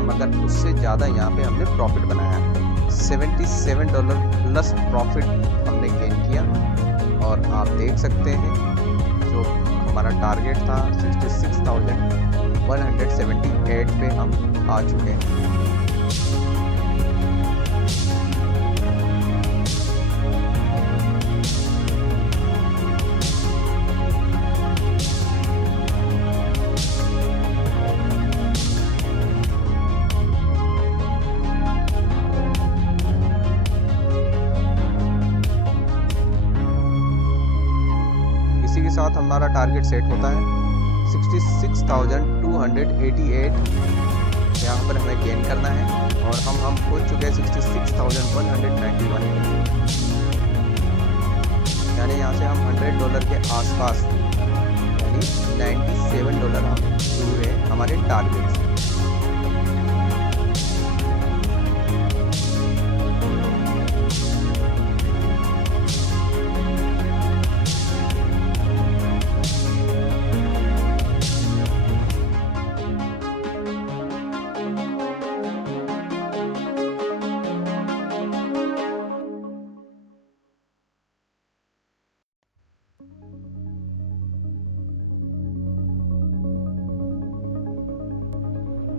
मगर उससे ज़्यादा यहाँ पे हमने प्रॉफिट बनाया। $77 प्लस प्रॉफिट हमने गेन किया और आप देख सकते हैं जो हमारा टारगेट था 66,178 पे हम आ चुके हैं। साथ हमारा टारगेट सेट होता है 66,288 यहाँ पर हमें गेन करना है और हम पहुँच चुके हैं 66,191 यानी यहाँ से हम $100 के आसपास यानी $97 हम दूर है हमारे टारगेट से।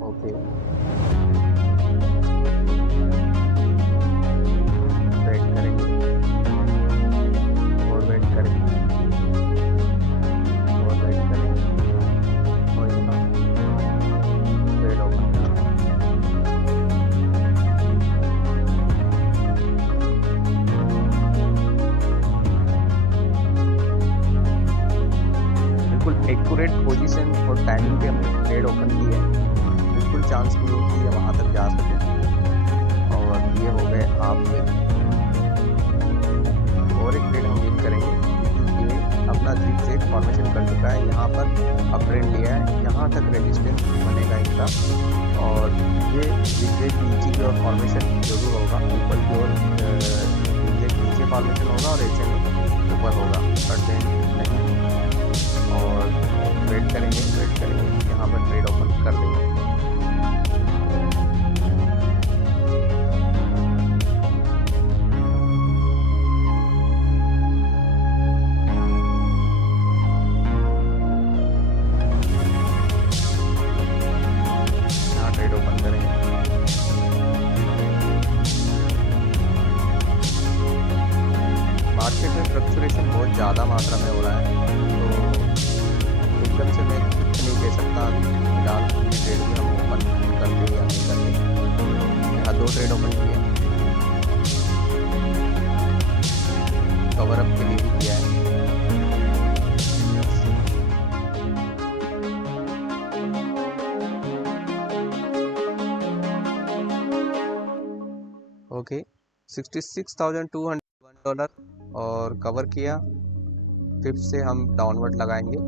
ओके वेट करेंगे और वेट करेंगे और वेट करेंगे और यहाँ ट्रेड ओपन बिल्कुल एक्यूरेट पोजीशन और टाइमिंग पे हमने ट्रेड ओपन की है। बिल्कुल चांस नहीं हो कि ये वहाँ तक जा सके और ये हो गए आपके और एक ट्रेड हम विन करेंगे। ये अपना जिगजैग फॉर्मेशन कर चुका है, यहाँ पर अप ट्रेंड लिया है, यहाँ तक रेजिस्टेंस बनेगा इनका और ये जिगजैग नीचे की ओर फॉर्मेशन जरूर होगा, ऊपर की ओर जिगजैग नीचे फॉर्मेशन होगा और ऐसे में ऊपर होगा करते नहीं और वेट करेंगे यहाँ पर ट्रेड ओपन कर देंगे। मार्केट में फ्लक्चुएशन बहुत ज़्यादा मात्रा में हो रहा है तो एकदम से मैं कुछ नहीं कह सकता अभी फिलहाल ट्रेड भी हम ओपन करते या नहीं करते। यहाँ 2 ट्रेड ओपन किए, कवर अप के लिए भी किया है। ओके $66,201 और कवर किया। फिफ्थ से हम डाउनवर्ड लगाएंगे,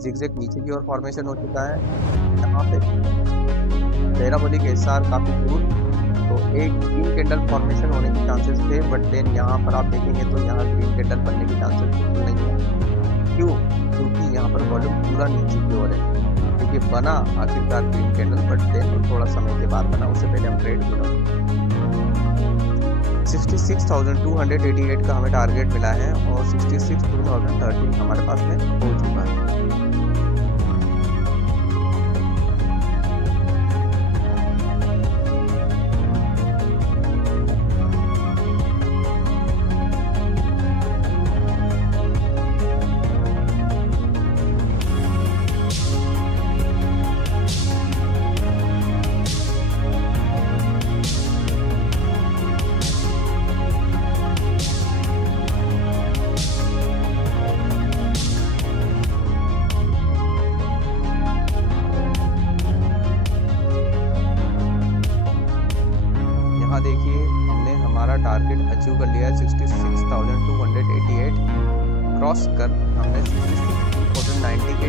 जिगजैग नीचे की ओर फॉर्मेशन हो चुका है। यहाँ पे पैराबोलिक एसआर काफ़ी दूर तो एक ग्रीन कैंडल फॉर्मेशन होने के चांसेस थे बट देन यहाँ पर आप देखेंगे तो यहाँ ग्रीन कैंडल बनने के चांसेस बिल्कुल नहीं है। क्यों? क्योंकि यहाँ पर वॉल्यूम पूरा नीचे की ओर है क्योंकि बना आखिरकार ग्रीन कैंडल बट देन थोड़ा समय के बाद बना, उससे पहले हम ट्रेड किया। 66,288 का हमें टारगेट मिला है और 66,213 हमारे पास में हो चुका है। यहाँ देखिए हमने हमारा टारगेट अचीव कर लिया है 66,288 क्रॉस कर हमने 66,490 के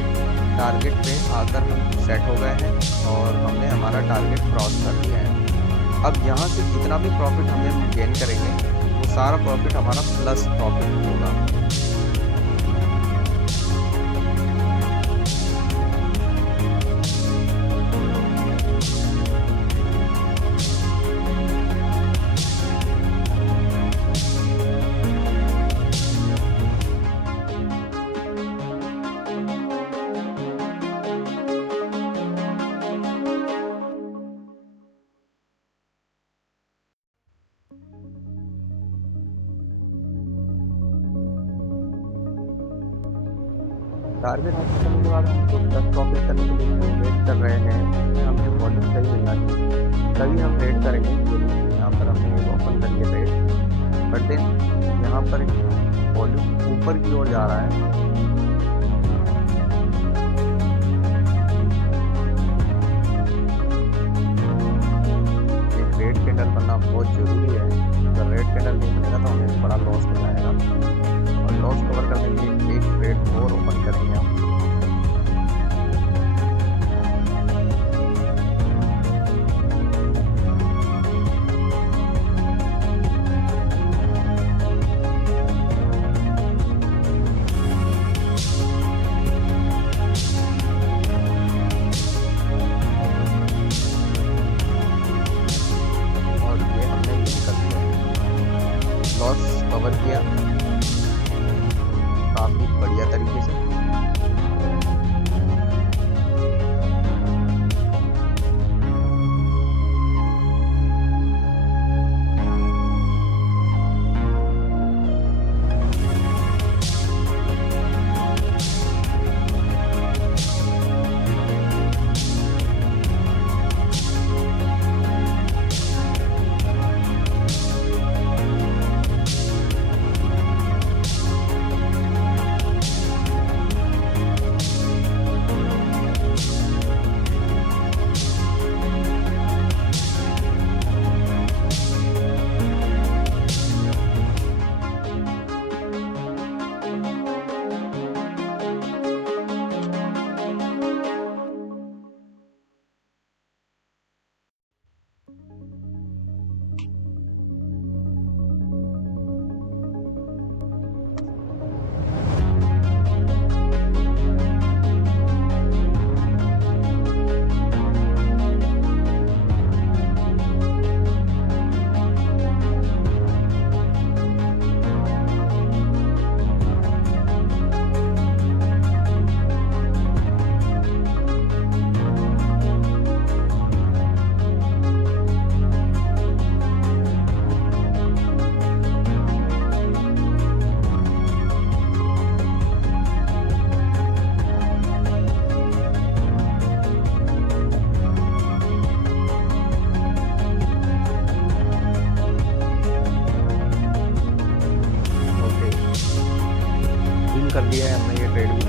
टारगेट पे आकर हम सेट हो गए हैं और हमने हमारा टारगेट क्रॉस कर लिया है। अब यहाँ से जितना भी प्रॉफिट हमें गेन करेंगे वो सारा प्रॉफिट हमारा प्लस प्रॉफिट होगा। टारगेट हासिल करने के बाद हम जो प्लस प्रॉफिट करने के लिए वेट कर रहे हैं उसमें हमें वॉल्यूम सही मिलना चाहिए, तभी हम ट्रेड करेंगे। यहाँ पर हमने ओपन करिए ट्रेड बट देन यहाँ पर वॉल्यूम ऊपर की ओर जा रहा है। कैंडल बनना बहुत ज़रूरी है। अगर रेड कैंडल नहीं बनेगा तो हमें बड़ा लॉस हो जाएगा, और लॉस कवर करने के लिए एक ट्रेड और ओपन करेंगे हम। लॉस कवर किया काफ़ी बढ़िया तरीके से। कर दिया है हमने ये ट्रेड भी।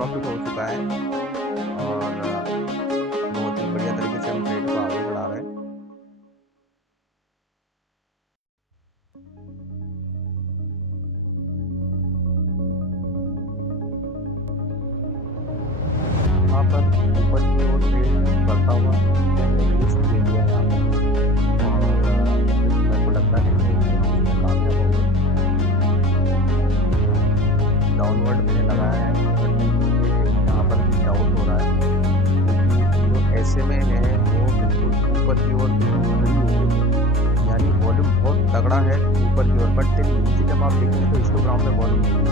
प्रॉफिट हो चुका है और बहुत ही बढ़िया तरीके से हम ट्रेड को आगे बढ़ा रहे हैं। यहाँ पर ऊपर की ओर ट्रेड बढ़ता हुआ हमने लिस्ट दे दिया यहाँ पर और मेरे को लगता है कि हम उसमें कामयाब हो गए। डाउनवर्ड मैंने लगाया है, यहाँ पर भी डाउट हो रहा है क्योंकि जो ऐसे में है वो बिल्कुल ऊपर की ओर खड़ी हो गई है, यानी वॉल्यूम बहुत तगड़ा है ऊपर की ओर, बट तेरी नीचे जब आप देखेंगे तो हिस्टोग्राम में वॉल्यूम नहीं है।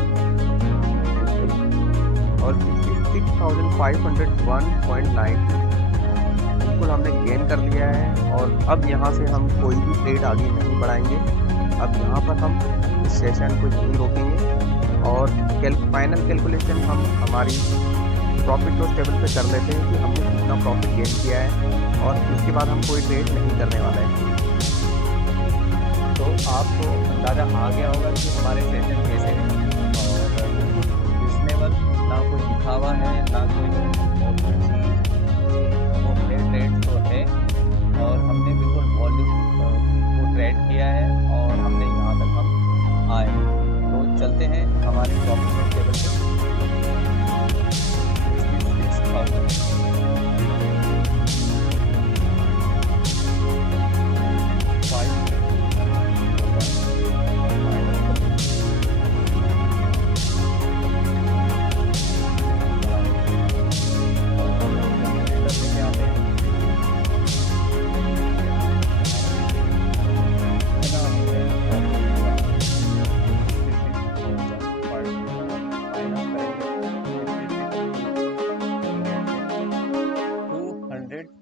और 65,501.9 बिल्कुल हमने गेन कर लिया है और अब यहाँ से हम कोई भी ट्रेड आगे नहीं बढ़ाएंगे। अब यहाँ पर हम इस सेशन को यहीं रोकेंगे और फाइनल कैलकुलेशन हम हमारी प्रॉफिट लॉस टेबल पे कर लेते हैं कि हमने कितना प्रॉफिट गेन किया है और उसके बाद हम कोई ट्रेड नहीं करने वाले हैं। तो आपको अंदाज़ा आ गया होगा कि हमारे सेशन कैसे हैं और बिल्कुल रिजनेबल, ना कोई दिखावा है ना कोई बहुत चीज़, वो ट्रेड तो है और हमने बिल्कुल वॉल्यूम को ट्रेड किया है और हमने यहाँ तक हम आए। तो चलते हैं हमारे प्रॉफिट लॉस टेबल पे।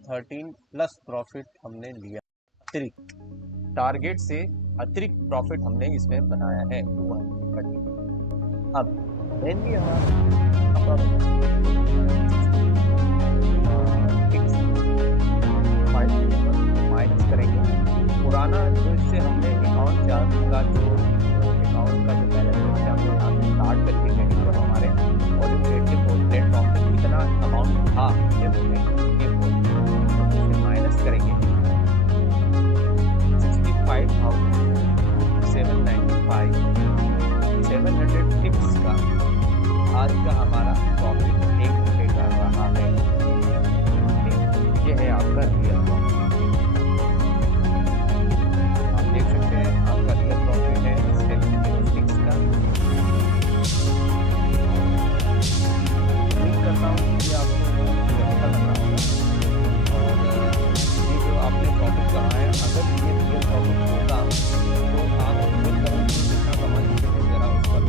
13 प्लस प्रॉफिट हमने लिया, अतिरिक्त टारगेट से अतिरिक्त प्रॉफिट हमने इसमें बनाया है 230। अब मेनली हमारा माइनस करेंगे पुराना जो इससे हमने अकाउंट का जो बैलेंस है हमने यहाँ पे स्टार्ट करके क्रेडिट पर हमारे वॉल्यूम ट्रेड के प्लेटफॉर्म पे कितना अमाउंट था ये बोले ये माइनस करेंगे 65,795 706 का आज का हमारा प्रॉफिट 1 रुपये का रहा है। ये है आपका रियल प्रॉफिट, आप देख सकते हैं आपका रियल प्रॉफिट है 706 का। उम्मीद करता हूँ कि आपको अच्छा लग रहा होगा और ये जो आपने प्रॉफिट कमाया अगर ये रियल प्रॉफिट होगा तो आप उम्मीद करें कितना कमा सकते हैं, जरा उस पर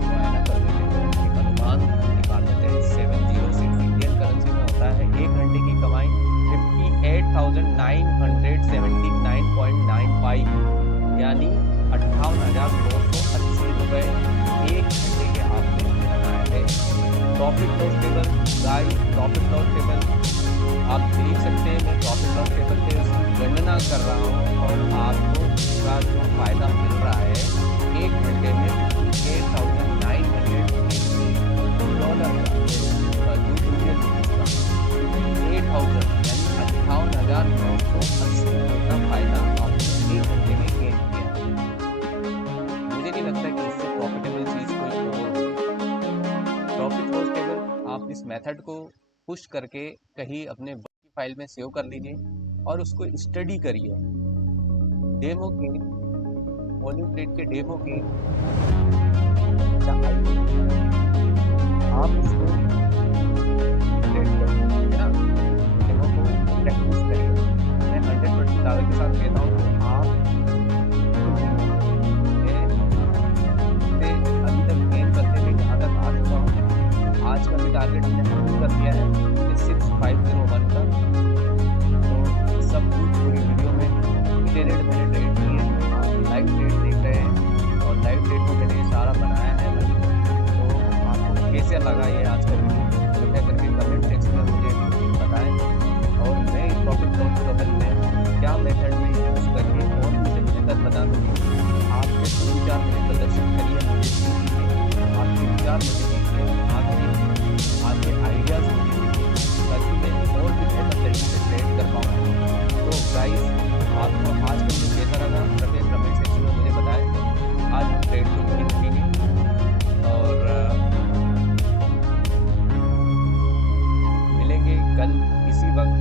मुआयना कर देते हैं, एक अनुमान निकाल देते हैं। 706 इंडियन करेंसी में होता है 1 घंटे की कमाई 58,979.95 यानी 58,980 रुपये 1 घंटे के आपने बनाया है। Profit loss table guys, profit loss table आप देख सकते हैं, मैं प्रॉफिट लॉस टेबल पे गणना कर रहा हूँ और आपको इसका जो फायदा मिल रहा है 1 घंटे में $58,980 का $58,980 का फायदा आपने 1 घंटे में गेन किया। मुझे नहीं लगता कि इससे प्रॉफिटेबल चीज कोई और होगी। प्रॉफिट लॉस टेबल आप इस मेथड को पुश करके कहीं अपने फाइल में सेव कर लीजिए और उसको स्टडी करिए। डेमो के वॉल्यूम ट्रेड के डेमो के आप उसको ट्रेड करिए ना, डेमो को प्रैक्टिस करिए। मैं 100% दावे के साथ कहता हूँ कि आप अभी तक गेन करते हुए जहाँ तक आ चुका हूँ, आज का भी टारगेट हमने हासिल कर दिया है 6501 का। तो सब कुछ पूरी वीडियो में मैंने ट्रेड किए, आप लाइव ट्रेड देख रहे हैं और लाइव ट्रेड को मैंने सारा बनाया है भाई। तो आपको कैसे लगा ये आज का वीडियो कृपया करके कमेंट सेक्शन में मुझे बताएं और मैं इस प्रॉफिट लॉस टेबल में क्या मेथड में यूज़ करके और मुझे बेहतर बता दूँगी। आपके 2-4 मिनट प्रदर्शित करिए, मुझे आपके विचार मुझे दीजिए, आपके आइडियाज़ मुझे दीजिए ताकि मैं और भी बेहतर तरीके से ट्रेड कर पाऊँ। तो गाइस आपको आज का वीडियो कैसा लगा कृपया कमेंट सेक्शन में मुझे बताएं। आज हम ट्रेड को नहीं रुकेंगे और मिलेंगे कल इसी वक्त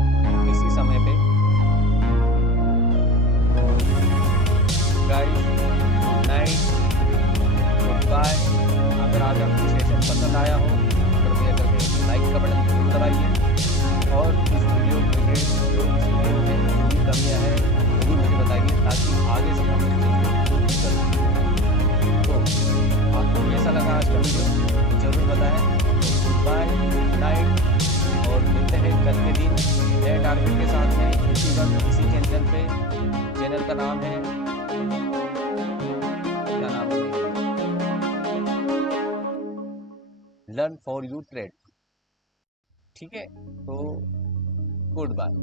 इसी समय पे। तो guys good night, goodbye. अगर आज आपको सेशन पसंद आया हो कृपया करके लाइक का बटन जरूर दबाइए और इस वीडियो में जो इस वीडियो में जो कमियाँ हैं वो भी मुझे बताइए ताकि आगे से हम कर। तो आपको कैसा लगा आज का वीडियो जरूर बताएं। गुड बाय, गुड नाइट और मिलते हैं कल के दिन नए टारगेट के साथ में इसी वक्त इसी चैनल पे। चैनल का नाम है क्या नाम है, लर्न फॉर यू ट्रेड। ठीक है, तो गुड बाय।